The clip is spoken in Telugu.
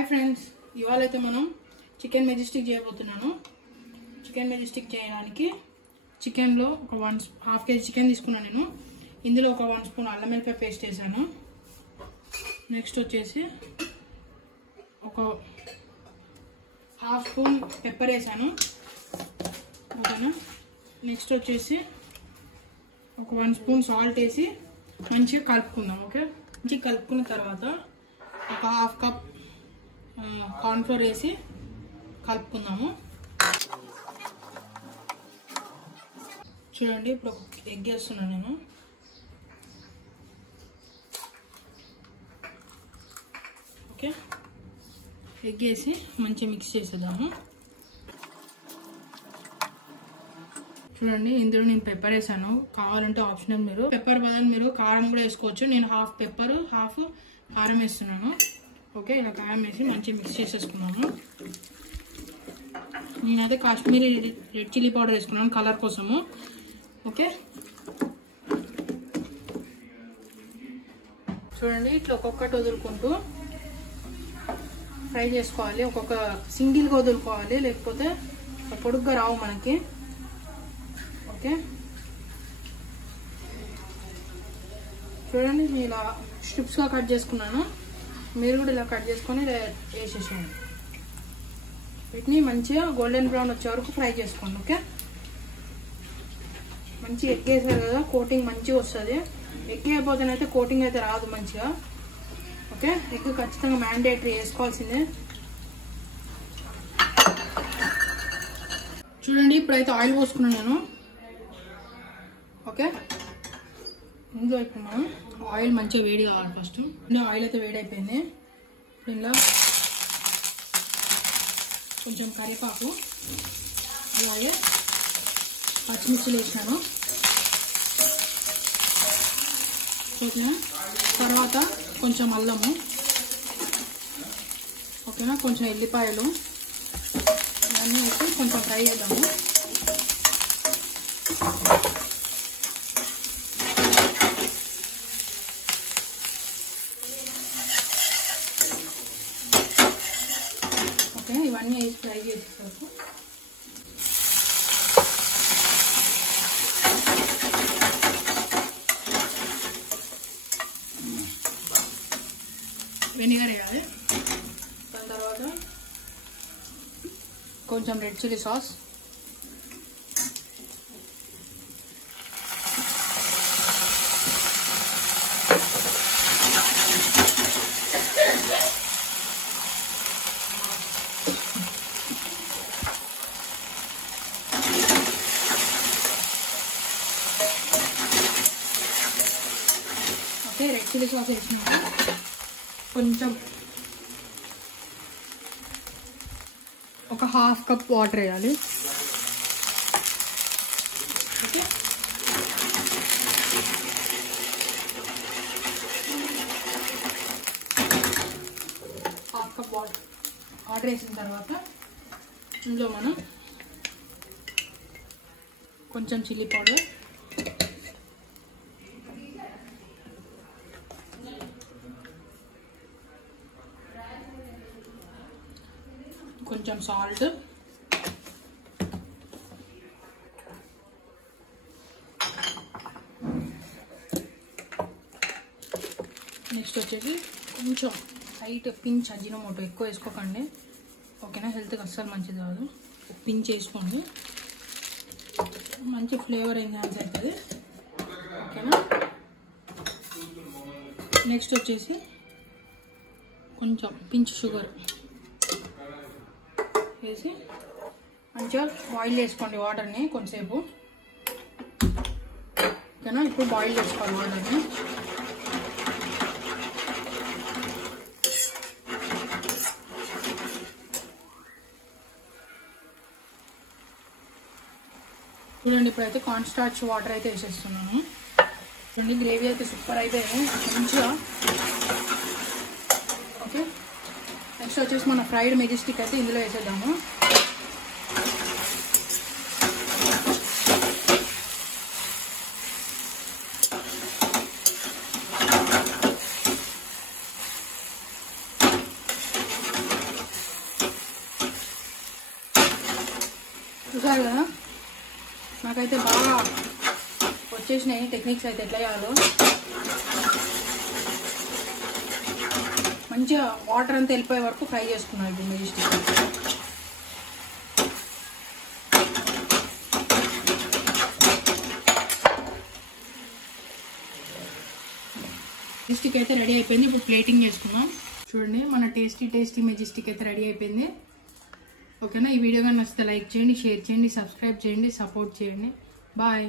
హాయ్ ఫ్రెండ్స్, ఇవాళ అయితే మనం చికెన్ మెజెస్టిక్ చేయబోతున్నాను. చికెన్ మెజెస్టిక్ చేయడానికి చికెన్లో ఒక హాఫ్ కేజీ చికెన్ తీసుకున్నాను నేను. ఇందులో ఒక 1 స్పూన్ అల్లం వెల్లిపాయ పేస్ట్ వేసాను. నెక్స్ట్ వచ్చేసి ఒక హాఫ్ స్పూన్ పెప్పర్ వేసాను. ఓకేనా. నెక్స్ట్ వచ్చేసి ఒక 1 స్పూన్ సాల్ట్ వేసి మంచిగా కలుపుకుందాం. ఓకే, మంచిగా కలుపుకున్న తర్వాత ఒక హాఫ్ కప్ కార్న్ఫ్లోర్ వేసి కలుపుకుందాము. చూడండి, ఇప్పుడు ఒక ఎగ్ వేస్తున్నాను నేను. ఓకే, ఎగ్ వేసి మంచిగా మిక్స్ చేసేద్దాము. చూడండి, ఇందులో నేను పెప్పర్ వేసాను. కావాలంటే ఆప్షనల్, మీరు పెప్పర్ బదులు మీరు కారం కూడా వేసుకోవచ్చు. నేను హాఫ్ పెప్పర్ హాఫ్ కారం వేస్తున్నాను. ఓకే, ఇలా కారం వేసి మంచిగా మిక్స్ చేసేసుకున్నాము. నేనైతే కాశ్మీరీ రెడ్ చిల్లీ పౌడర్ వేసుకున్నాను కలర్ కోసము. ఓకే, చూడండి, ఇట్లా ఒక్కొక్కటి వదులుకుంటూ ఫ్రై చేసుకోవాలి. ఒక్కొక్క సింగిల్గా వదులుకోవాలి, లేకపోతే పొడుగ్గా రావు మనకి. ఓకే, చూడండి, నేను ఇలా స్ట్రిప్స్గా కట్ చేసుకున్నాను. మీరు కూడా ఇలా కట్ చేసుకొని వేసేసేయండి. వీటిని మంచిగా గోల్డెన్ బ్రౌన్ వచ్చే వరకు ఫ్రై చేసుకోండి. ఓకే, మంచి ఎగ్ వేసారు కదా, కోటింగ్ మంచిగా వస్తుంది. ఎగ్ అయిపోతేనైతే కోటింగ్ అయితే రాదు మంచిగా. ఓకే, ఎగ్ ఖచ్చితంగా మ్యాండేటరీ వేసుకోవాల్సిందే. చూడండి, ఇప్పుడైతే ఆయిల్ పోసుకున్నాను నేను. ఓకే, ఇందులో ఇప్పుడు మనం ఆయిల్ మంచిగా వేడి కావాలి. ఫస్ట్ ఇందులో ఆయిల్ అయితే వేడి అయిపోయింది. ఇందులో కొంచెం కరివేపాకు, అలాగే పచ్చిమిర్చిలు వేసినాను. ఓకేనా, తర్వాత కొంచెం అల్లము, ఓకేనా, కొంచెం ఎల్లిపాయలు, ఇవన్నీ వేసి కొంచెం ఫ్రై చేద్దాము. ఓకే, ఇవన్నీ వేసి ఫ్రై చేసేసరికి వెనిగర్ వేయాలి. దాని తర్వాత కొంచెం red chilli sauce, red chilli sauce వేసినాక కొంచెం ఒక హాఫ్ కప్ వాటర్ వేయాలి. ఓకే, హాఫ్ కప్ వాటర్ వేసిన తర్వాత ఇందులో మనం కొంచెం చిల్లీ పౌడర్, కొంచెం సాల్ట్, నెక్స్ట్ వచ్చేసి కొంచెం లైట్ పించ్ అజినోమోటో, ఎక్కువ వేసుకోకండి. ఓకేనా, హెల్త్కి అస్సలు మంచిది కాదు. పించ్ వేసుకోండి, మంచి ఫ్లేవర్ ఎన్హాన్స్ అవుతుంది. ఓకేనా, నెక్స్ట్ వచ్చేసి కొంచెం పించ్ షుగర్ వేసి మంచిగా బాయిల్ చేసుకోండి వాటర్ని కొంతసేపు. ఓకేనా, ఇప్పుడు బాయిల్ చేసుకోవాలి వాటర్ని. చూడండి, ఇప్పుడైతే కార్న్ స్టార్చ్ వాటర్ అయితే వేసేస్తున్నాను. చూడండి, గ్రేవీ అయితే సూపర్ అయిపోయింది మంచిగా. ఓకే, నెక్స్ట్ వచ్చేసి మన ఫ్రైడ్ మెజెస్టిక్ అయితే ఇందులో వేసేద్దాము. చూసారు కదా, నాకైతే బాగా వచ్చేసినాయి టెక్నిక్స్ అయితే ఎట్లా చేయాలో. మంచిగా వాటర్ అంతా వెళ్ళిపోయే వరకు ఫ్రై చేసుకున్నాను ఇప్పుడు మెజెస్టిక్. మెజెస్టిక్ అయితే రెడీ అయిపోయింది. ఇప్పుడు ప్లేటింగ్ చేసుకున్నాం. చూడండి మన టేస్టీ మెజెస్టిక్ అయితే రెడీ అయిపోయింది. ఓకేనా, ఈ వీడియో కానీ నచ్చితే లైక్ చేయండి, షేర్ చేయండి, సబ్స్క్రైబ్ చేయండి, సపోర్ట్ చేయండి. బాయ్.